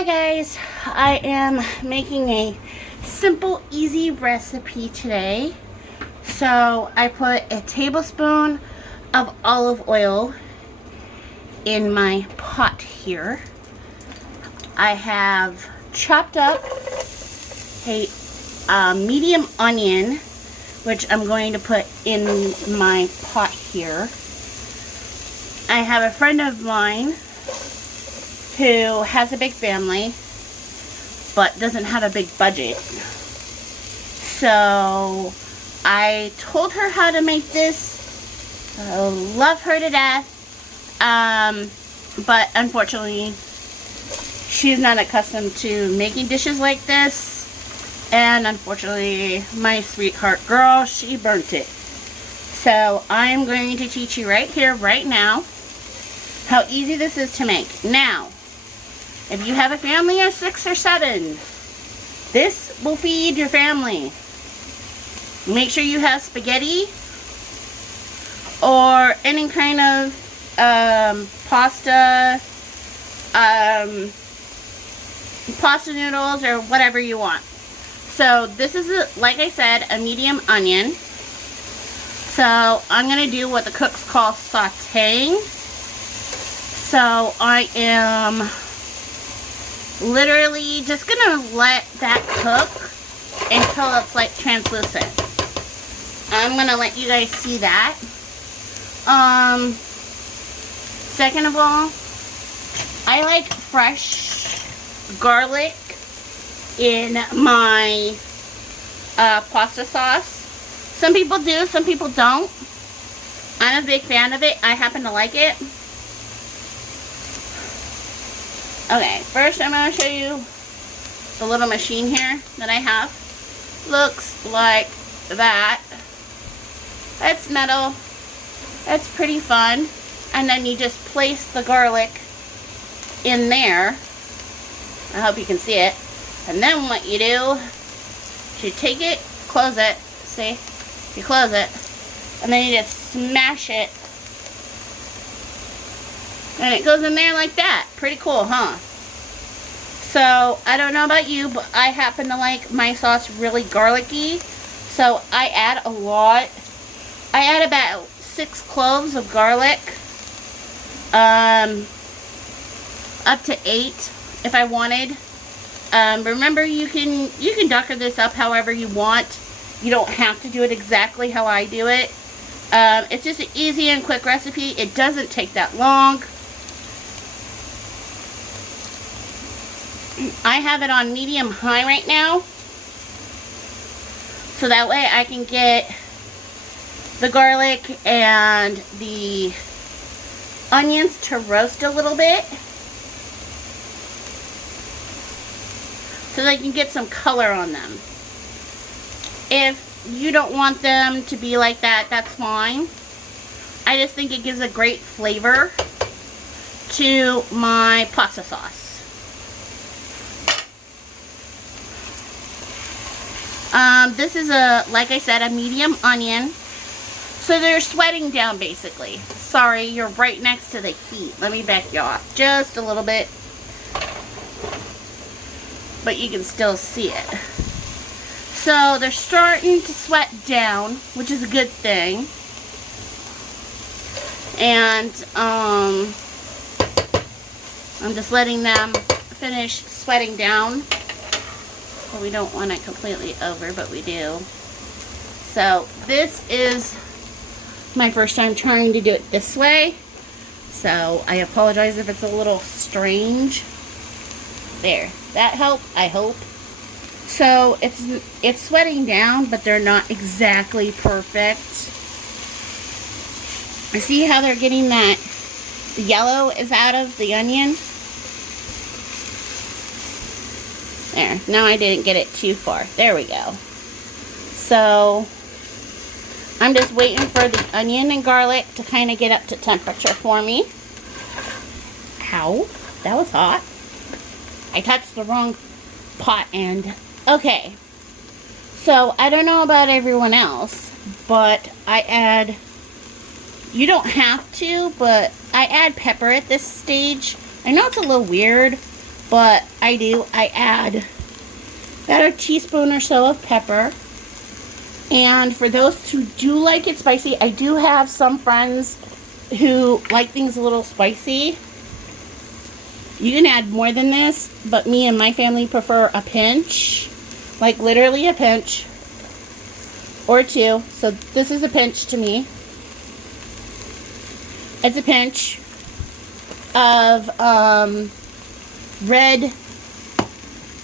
Hi guys, I am making a simple, easy recipe today. So I put a tablespoon of olive oil in my pot here. I have chopped up a medium onion, which I'm going to put in my pot here. I have a friend of mine who has a big family but doesn't have a big budget. So I told her how to make this. I love her to death. But unfortunately, she's not accustomed to making dishes like this. And unfortunately, my sweetheart girl, she burnt it. So I'm going to teach you right here, right now, how easy this is to make. Now, if you have a family of 6 or 7, this will feed your family. Make sure you have spaghetti or any kind of pasta noodles or whatever you want. So this is, like I said, a medium onion. So I'm going to do what the cooks call sauteing. So I am literally just gonna let that cook until it's like translucent. I'm gonna let you guys see that. Second of all, I like fresh garlic in my pasta sauce. Some people do, some people don't. I'm a big fan of it. I happen to like it. Okay, first I'm going to show you the little machine here that I have. Looks like that. It's metal. It's pretty fun. And then you just place the garlic in there. I hope you can see it. And then what you do is you take it, close it. See? You close it. And then you just smash it. And it goes in there like that. Pretty cool, huh? So, I don't know about you, but I happen to like my sauce really garlicky. So, I add a lot. I add about 6 cloves of garlic. Up to 8 if I wanted. Remember, you can ducker this up however you want. You don't have to do it exactly how I do it. It's just an easy and quick recipe. It doesn't take that long. I have it on medium high right now. So that way I can get the garlic and the onions to roast a little bit. So that I can get some color on them. If you don't want them to be like that, that's fine. I just think it gives a great flavor to my pasta sauce. This is like I said, a medium onion. So they're sweating down basically. Sorry, you're right next to the heat. Let me back you off just a little bit. But you can still see it. So they're starting to sweat down, which is a good thing. And I'm just letting them finish sweating down. Well, we don't want it completely over, but we do. So this is my first time trying to do it this way. So I apologize if it's a little strange. There, that helped, I hope. So it's sweating down, but they're not exactly perfect. I see how they're getting that the yellow is out of the onion. There, now I didn't get it too far. There we go. So I'm just waiting for the onion and garlic to kind of get up to temperature for me. Ow, that was hot. I touched the wrong pot end. Okay, so I don't know about everyone else, but I add, you don't have to, but I add pepper at this stage. I know it's a little weird, but I add about a teaspoon or so of pepper. And for those who do like it spicy, I do have some friends who like things a little spicy. You can add more than this, but me and my family prefer a pinch. Like literally a pinch. Or two. So this is a pinch to me. It's a pinch of red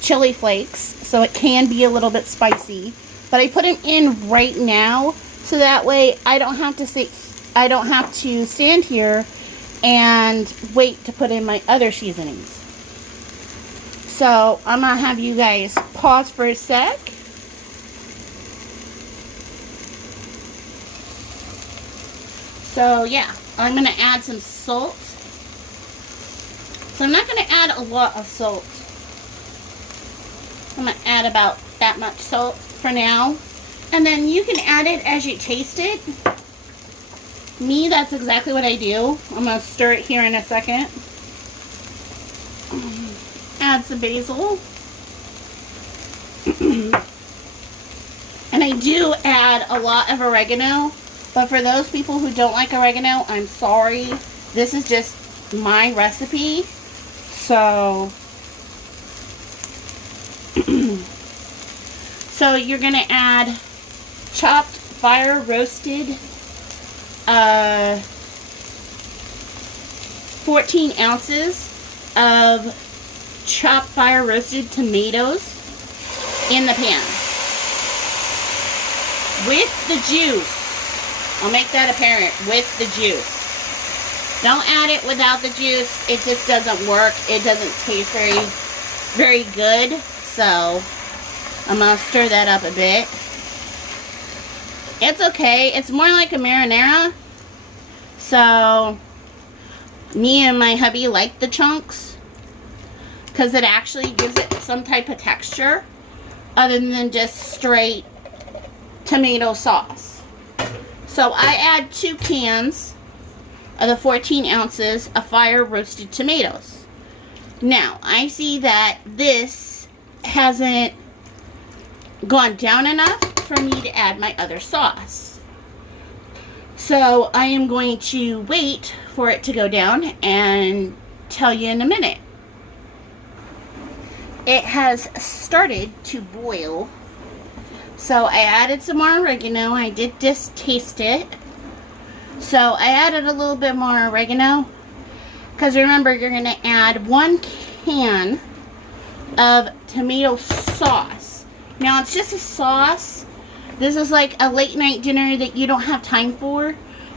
chili flakes. So it can be a little bit spicy. But I put them in right now, so that way I don't have to stand here and wait to put in my other seasonings. So I'm gonna have you guys pause for a sec. So yeah, I'm gonna add some salt. So I'm not gonna add a lot of salt. I'm gonna add about that much salt for now, and then you can add it as you taste it. Me, that's exactly what I do. I'm gonna stir it here in a second. Add some basil. And I do add a lot of oregano, but for those people who don't like oregano, I'm sorry. This is just my recipe. So so you're going to add chopped fire roasted 14 ounces of chopped fire roasted tomatoes in the pan with the juice. I'll make that apparent, with the juice. Don't add it without the juice. It just doesn't work. It doesn't taste very good. So I'm going to stir that up a bit. It's okay. It's more like a marinara. So me and my hubby like the chunks because it actually gives it some type of texture other than just straight tomato sauce. So I add 2 cans of the 14 ounces of fire roasted tomatoes. Now I see that this hasn't gone down enough for me to add my other sauce. So I am going to wait for it to go down and tell you in a minute. It has started to boil. So I added some more oregano. I did just taste it. So I added a little bit more oregano. Because remember, you're going to add 1 can of tomato sauce. Now it's just a sauce. This is like a late night dinner that you don't have time for.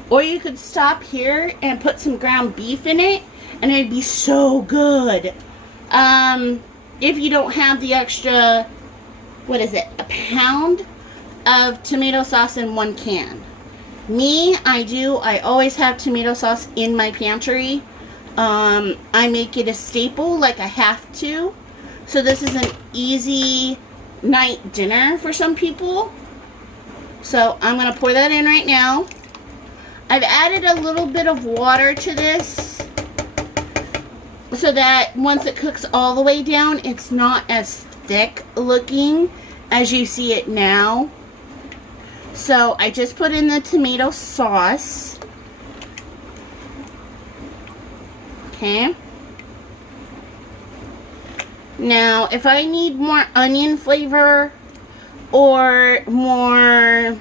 Or you could stop here and put some ground beef in it, and it'd be so good. If you don't have the extra, what is it, a pound of tomato sauce in 1 can. Me, I always have tomato sauce in my pantry. I make it a staple, like I have to. So this is an easy night dinner for some people. So I'm going to pour that in right now. I've added a little bit of water to this so that once it cooks all the way down, it's not as thick looking as you see it now. So I just put in the tomato sauce. Okay. Now, if I need more onion flavor or more,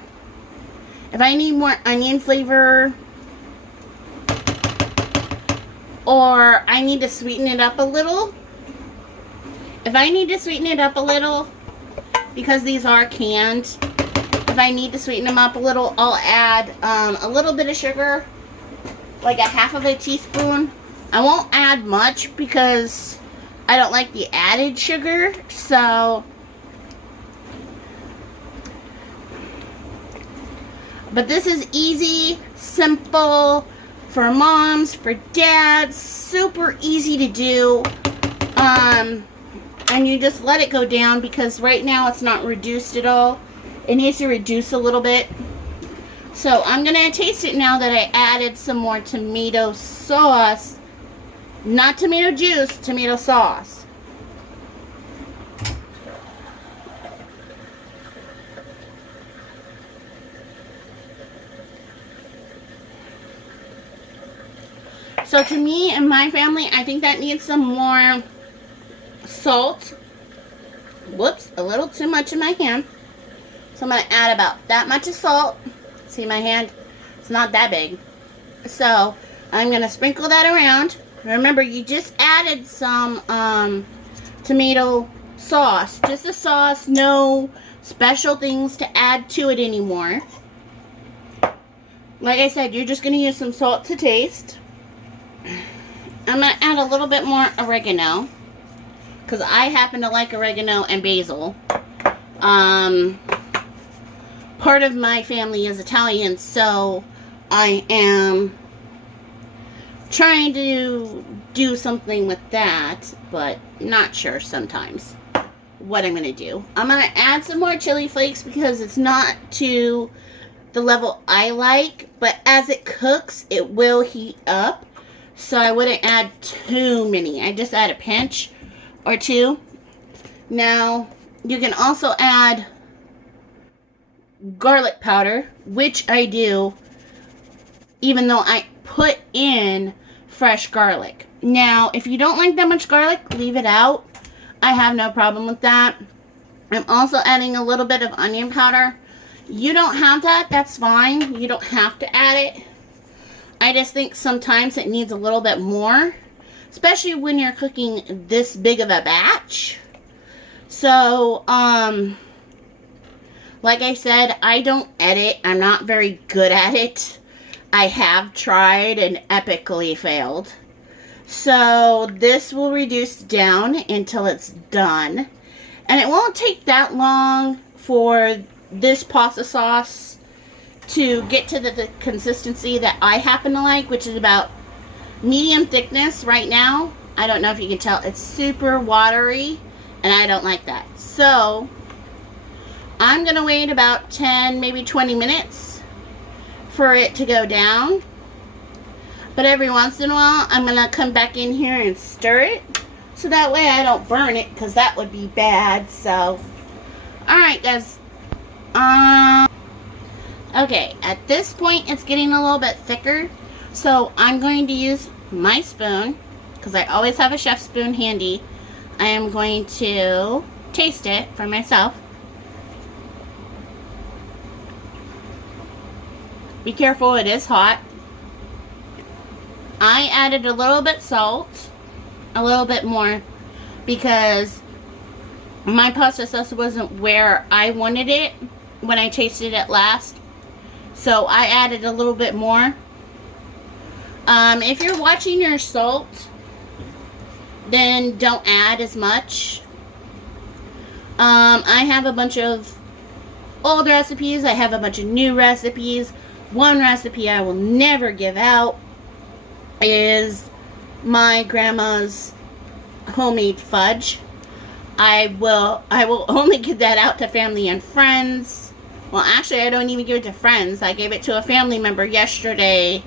or I need to sweeten it up a little. If I need to sweeten it up a little, because these are canned, if I need to sweeten them up a little, I'll add a little bit of sugar, like a half of a teaspoon. I won't add much because I don't like the added sugar, so. But this is easy, simple, for moms, for dads, super easy to do. And you just let it go down because right now it's not reduced at all. It needs to reduce a little bit. So I'm going to taste it now that I added some more tomato sauce. Not tomato juice, tomato sauce. So to me and my family, I think that needs some more salt. Whoops, a little too much in my hand. So I'm going to add about that much of salt. See my hand? It's not that big. So I'm going to sprinkle that around. Remember, you just added some tomato sauce. Just the sauce, no special things to add to it anymore. Like I said, you're just going to use some salt to taste. I'm going to add a little bit more oregano, because I happen to like oregano and basil. Part of my family is Italian, so I am trying to do something with that, but not sure sometimes what I'm going to do. I'm going to add some more chili flakes because it's not to the level I like, but as it cooks, it will heat up. So I wouldn't add too many. I just add a pinch or two. Now, you can also add garlic powder, which I do, even though I put in fresh garlic. Now, if you don't like that much garlic, leave it out. I have no problem with that. I'm also adding a little bit of onion powder. You don't have that, that's fine. You don't have to add it. I just think sometimes it needs a little bit more, especially when you're cooking this big of a batch. So, like I said, I don't edit. I'm not very good at it. I have tried and epically failed. So this will reduce down until it's done. And it won't take that long for this pasta sauce to get to the consistency that I happen to like, which is about medium thickness right now. I don't know if you can tell. It's super watery, and I don't like that. So I'm going to wait about 10, maybe 20 minutes for it to go down. But every once in a while, I'm going to come back in here and stir it, so that way I don't burn it, because that would be bad. So, alright guys. Okay, at this point, it's getting a little bit thicker. So I'm going to use my spoon, because I always have a chef spoon handy. I am going to taste it for myself. Be careful, it is hot. I added a little bit salt, a little bit more, because my pasta sauce wasn't where I wanted it when I tasted it last. So I added a little bit more. If you're watching your salt, then don't add as much. I have a bunch of old recipes. I have a bunch of new recipes. One recipe I will never give out is my grandma's homemade fudge. I will only give that out to family and friends. Well, actually, I don't even give it to friends. I gave it to a family member yesterday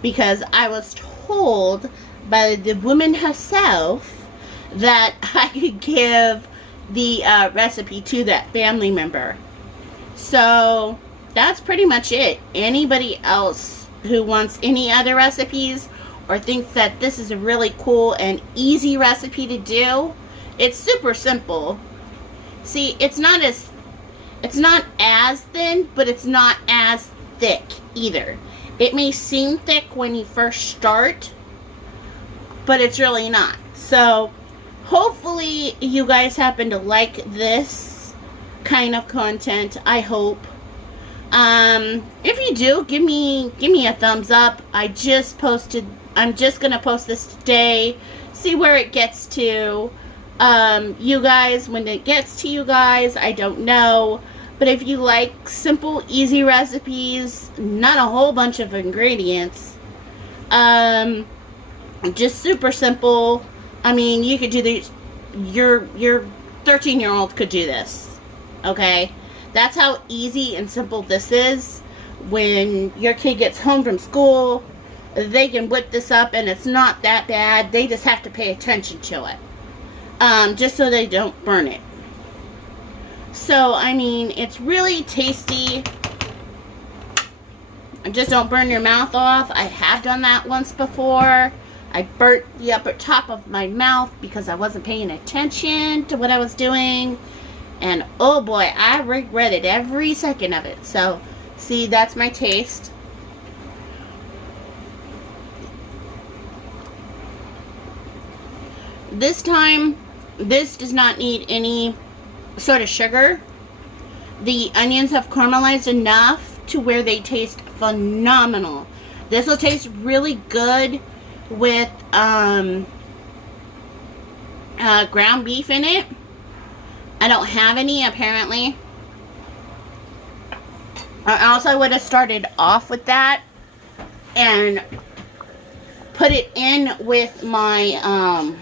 because I was told by the woman herself that I could give the recipe to that family member. So that's pretty much it. Anybody else who wants any other recipes or thinks that this is a really cool and easy recipe to do, it's super simple. See, it's not as thin, but it's not as thick either. It may seem thick when you first start, but it's really not. So hopefully you guys happen to like this kind of content. I hope. If you do, give me a thumbs up. I'm just gonna post this today, see where it gets to. You guys, when it gets to you guys, I don't know. But if you like simple, easy recipes, not a whole bunch of ingredients, just super simple. I mean, you could do these. Your 13-year-old could do this. Okay? That's how easy and simple this is. When your kid gets home from school, they can whip this up and it's not that bad. They just have to pay attention to it. Just so they don't burn it. So, I mean, it's really tasty. Just don't burn your mouth off. I have done that once before. I burnt the upper top of my mouth because I wasn't paying attention to what I was doing. And oh boy, I regretted every second of it. So, see, that's my taste. This time, this does not need any sort of sugar. The onions have caramelized enough to where they taste phenomenal. This will taste really good with ground beef in it. I don't have any, apparently. I also would have started off with that and put it in with my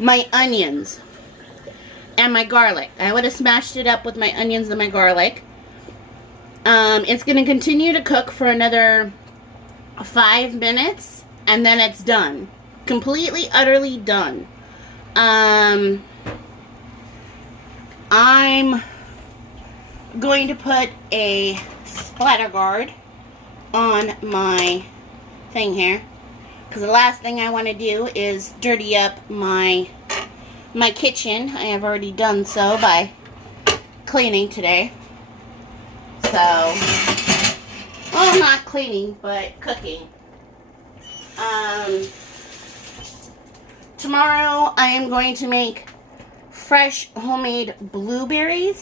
my onions and my garlic. I would have smashed it up with my onions and my garlic. It's going to continue to cook for another 5 minutes, and then it's done. Completely, utterly done. I'm going to put a splatter guard on my thing here, because the last thing I want to do is dirty up my kitchen. I have already done so by cleaning today. So, well, not cleaning, but cooking. Tomorrow I am going to make fresh homemade blueberry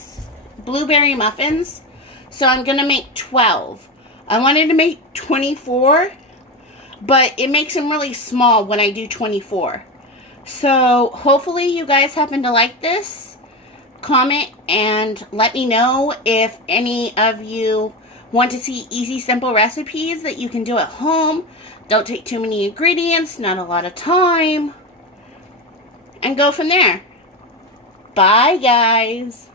muffins. So I'm going to make 12. I wanted to make 24, but it makes them really small when I do 24. So hopefully you guys happen to like this. Comment and let me know if any of you want to see easy, simple recipes that you can do at home. Don't take too many ingredients, not a lot of time. And go from there. Bye, guys.